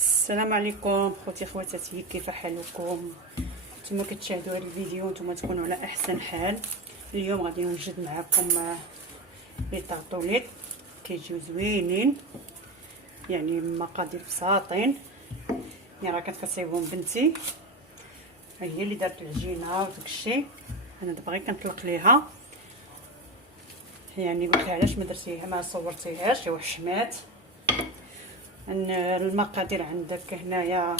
السلام عليكم خواتاتي، كيف حالكم؟ نتوما كتشاهدوا هذا الفيديو نتوما تكونوا على احسن حال. اليوم غادي نوجد معكم لي طاطوليط كيجيو زوينين، يعني مقادير بساطين. يعني راه كانت كتصايبهم بنتي، هي اللي دارت العجينه وداكشي. انا دابا غير كنطلق ليها، يعني قلت لها علاش ما درتيها ما صورتيهاش يا وحشمات. المقادير عندك هنايا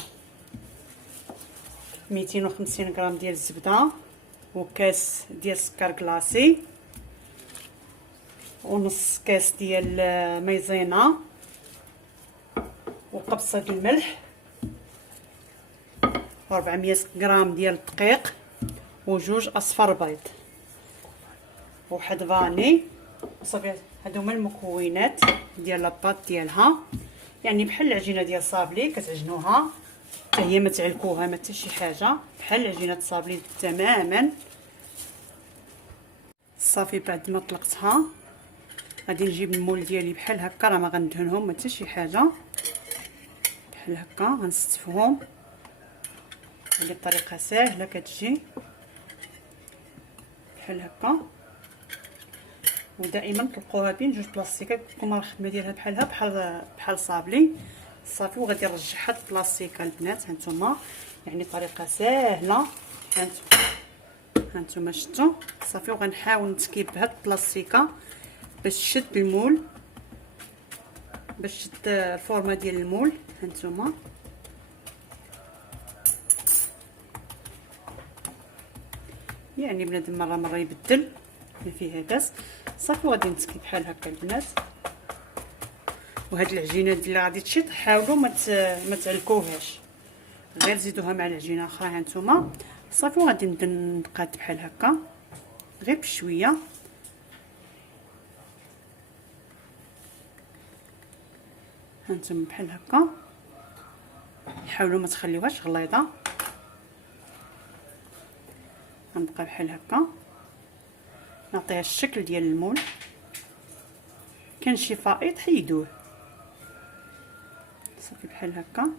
250 غرام ديال الزبده، وكاس ديال السكر كلاصي، ونص كاس ديال مايزينا، وقبصه ديال الملح، 400 غرام ديال الدقيق، وجوج اصفر بيض، وواحد فاني. صافي هادو هما المكونات ديال لاباط ديالها. يعني بحال العجينه ديال صابلي كتعجنوها حتى هي، ما تعلكوها ما حتى شي حاجه، بحال عجينه صابلي تماما. صافي بعد ما طلقتها غادي نجيب المول ديالي بحال هكا، راه ما غندهنهم ما حتى شي حاجه، بحال هكا غنستفهم. هذه الطريقه ساهله كتجي بحال هكا، ودائما طلقوها بين جوج بلاستيكات. كما الخدمه ديالها بحال صابلي. صافي وغادي نرجعها البلاستيكه البنات. هانتوما يعني طريقه ساهله، هانتوما شفتوا. صافي وغنحاول نتكيب بهاد البلاستيكه باش تشد المول، باش تشد الفورمه ديال المول. هانتوما يعني بنادم مره يبدل، ما فيها باس. صافي وغادي نتكي بحال هكا البنات. وهاد العجينه اللي غادي تشد حاولوا ما تعلكوهاش، غير زيدوها مع العجينه اخرى. هانتوما صافي وغادي نبدا نقاد بحال هكا غير بشويه. هانتوما بحال هكا، حاولوا ما تخليوهاش غليظه. غنبقى بحال هكا نعطيها الشكل ديال المول. كان شي فائض حيدوه. صافي بحال هكا.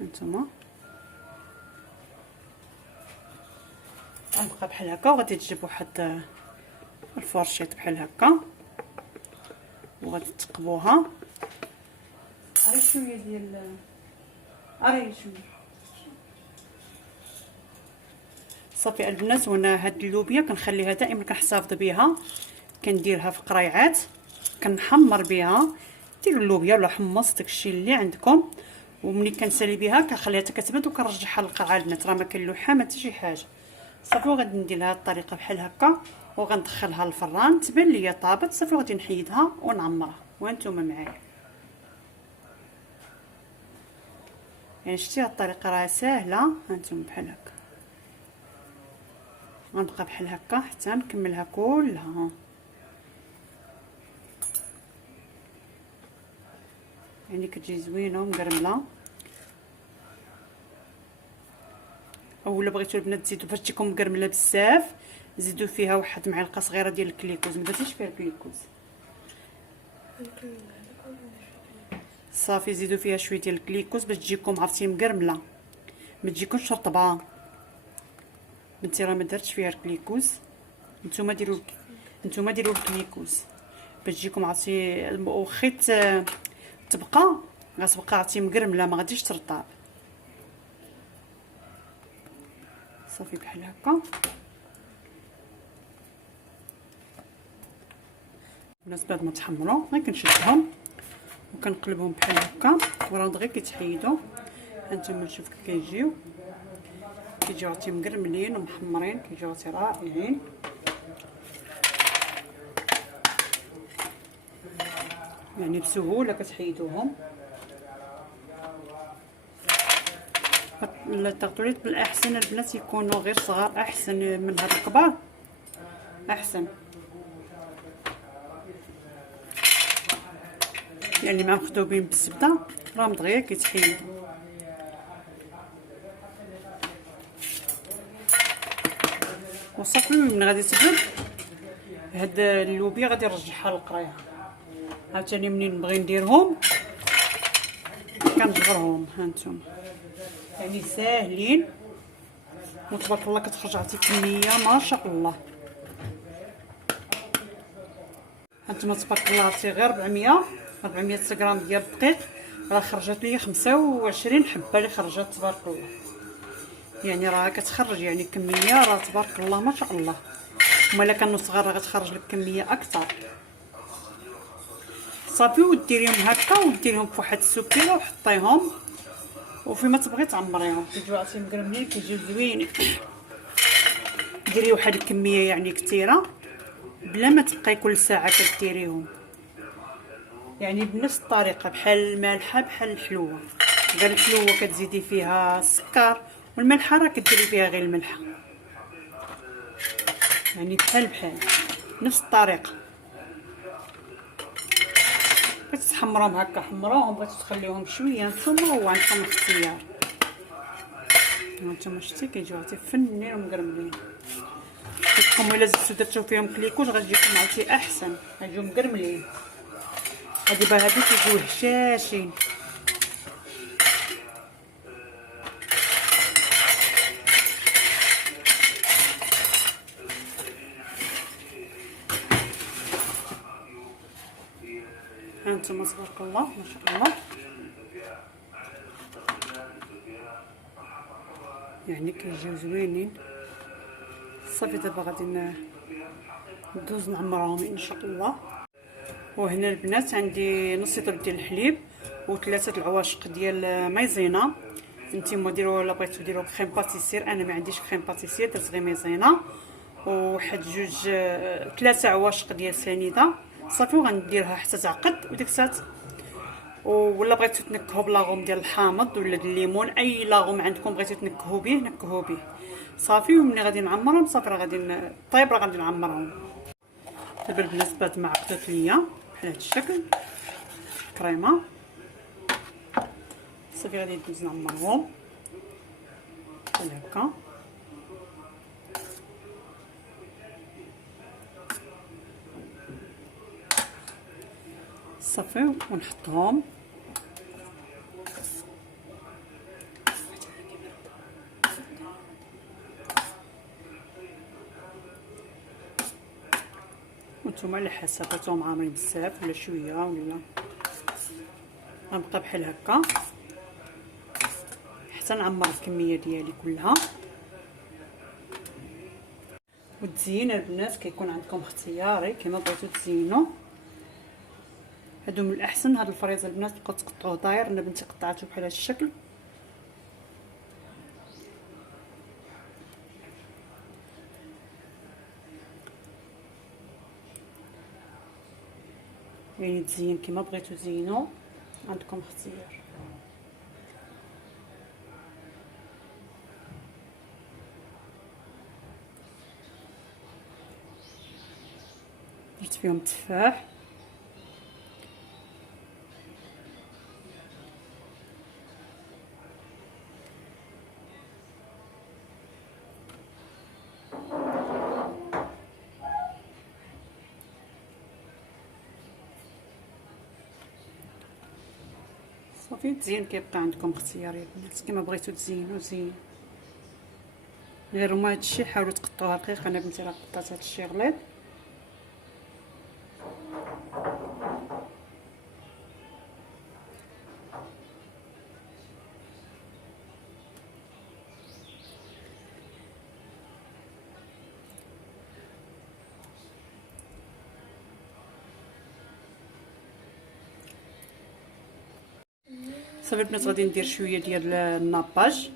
هانتوما غنبقى بحال هكا، وغادي تجيب واحد الفرشيط بحال هكا وغادي تقبوها. غير شويه ديال شويه. صافي البنات، وانا هاد اللوبيا كنخليها دائما كنحتفظ بها، كنديرها في قريعات كنحمر بها. ديروا اللوبيا ولا حمص داكشي اللي عندكم، وملي كنسالي بها كنخليها حتى كتبرد وكنرجعها للقرعه البنات. راه ما كنلوحها ما حتى شي حاجه. صافي وغادي ندير لها الطريقه بحال هكا، وغندخلها للفران تبان ليا طابت. صافي وغادي نحيدها ونعمرها وانتم معايا. يعني شتي هاد الطريقه راه ساهله. هانتوما بحال هكا غنبقى بحال هكا حتى نكملها كلها. يعني كتجي زوينه ومقرمله. اولا بغيتو البنات تزيدوا باش تجيكم مقرمله بزاف، زيدوا فيها واحد معلقه صغيره ديال الكليكوز. ما درتيش فيها الكليكوز، صافي زيدوا فيها شويه ديال الكليكوز باش تجيكم عرفتي مقرمله، ما تجيكمش رطبه. بنتي راه ما درتش فيها الكليكوز. نتوما ديروا الكليكوز باش تجيكم عرفتي. وخيت تبقى غتبقى عرفتي مقرمله، ما غاديش ترطب. صافي بحال هكا. الناس بعد ما تحمروا غير كنشدهم وكنقلبهم بحال هكا، وراه دغيا كيتحيدوا. هانتوما شوف كيجيو عرفتي مقرملين ومحمرين، كيجيو عرفتي رائعين. يعني بسهوله كتحيدوهم. الطاطوليط بالاحسن البنات يكونوا غير صغار، احسن من هاد الكبار احسن. يعني مع مخدوبين بالزبده راهم دغيا كيتحيدوا. وصافي من غادي تبرد هاد اللوبيا غادي نرجعها للقريه. عاوتاني منين نبغي نديرهم كنجبرهم. ها نتوما يعني ساهلين وتبارك الله كتخرج عرفتي كميه ما شاء الله. هانتوما تبارك الله عرفتي غير 400 غرام ديال الدقيق راه خرجت لي 25 حبه اللي خرجت تبارك الله. يعني راه كتخرج يعني كميه راه تبارك الله ما شاء الله. وما الا كانوا صغار راه غتخرج لك كميه اكثر. صافي وديريهم هكا وديريهم فواحد السكينه وحطيهم وفيما تبغي تعمريهم كيجيو عرفتي مقرملين كيجيو زوينين. ديري واحد الكميه يعني كثيره بلا ما تبقاي كل ساعه كديريهم، يعني بنفس الطريقه بحال المالحه بحال الحلوه. غير الحلوه كتزيدي فيها السكر والملحه راه كديري فيها غير الملحه، يعني بحال نفس الطريقه. بغيتي تحمروهم هكا حمروهم، بغيتي تخليوهم شويه نتوما وعندكم اختيار. هانتوما شتي كيجيو عرفتي فنين ومقرملين. كتكون الا زدتو درتو فيهم كليكوج غتجيكم عرفتي احسن، غيجيو مقرملين. هادي باه هادو كيجيو هشاشين. هانتوما تبارك الله ما شاء الله، يعني كيجيو زوينين. صافي دابا غادي ندوز نعمرهم ان شاء الله. وهنا البنات عندي نص لتر ديال الحليب وثلاثه العواشق ديال مايزينا. نتوما ديروا ولا بغيتو ديروا كريم باتيسير، انا ما عنديش كريم باتيسير درت غير مايزينا. وواحد جوج ثلاثه عواشق ديال سنيده. صافي وغنديرها حتى تعقد وديك الساعه. ولا بغيتو تنكهوا بلاغوم ديال الحامض ولا ديال الليمون، اي لاغوم عندكم بغيتو تنكهوا به نكهوا به. صافي وملي غادي نعمرهم صافي راه غادي طيب راه غادي نعمرهم. دابا البنات بعد ما عقدت ليا بحال هذا الشكل كريمه، صافي غادي ندوز نعمرهم بحال هكا. صافي ونحطهم وانتم على حسب بغيتوهم عامرين بزاف ولا شويه ولا. غنبقى بحال هكا حتى نعمر الكميه ديالي كلها. والتزيين البنات كيكون عندكم اختياري كما بغيتو تزينوا. هادو من الاحسن هاد الفريز البنات تبقاو تقطعوه داير. انا بنتي قطعته بحال هاد الشكل. يعني تزين كما بغيتو تزينوا عندكم اختيار. درت فيهم تفاح صافي. تزين كيبقى عندكم اختيار يا البنات كما بغيتو تزينوا زين. غير هما هادشي حاولوا تقطعوها رقيق. انا بنتي راه قطعت هادشي غليظ. صافي البنات غادي ندير شويه ديال الناباج.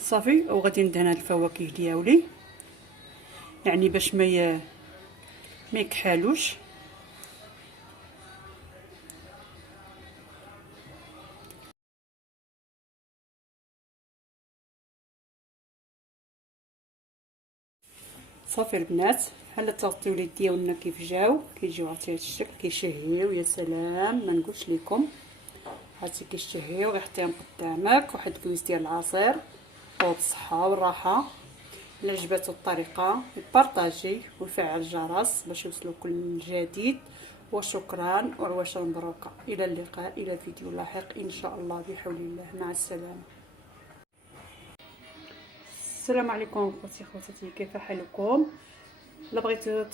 صافي وغادي ندهن هاد الفواكه ديالي يعني باش ما يكحالوش. صافي البنات بحال التغطيولات ديالنا كيف جاو كيجيو عرفتي هاد الشكل كيشهيو. يا سلام ما نقولش لكم عرفتي كيشهيو. غيحطيهم قدامك واحد كويس ديال العصير وبالصحه والراحه. الا عجباتو الطريقه بارطاجي وفعل الجرس باش يوصلوا كل جديد. وشكرا وعواشر مبروكه. الى اللقاء، الى فيديو لاحق ان شاء الله بحول الله. مع السلامه. السلام عليكم خواتي كيف حالكم؟ الا بغيتو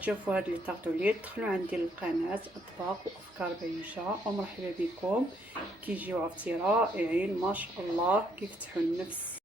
تشوفوا هاد لي طارطوليت دخلوا عندي للقناه اطباق وافكار بعيشه، ومرحبا بكم. كيجيو عرفتي رائعين ما شاء الله، كيفتحوا النفس.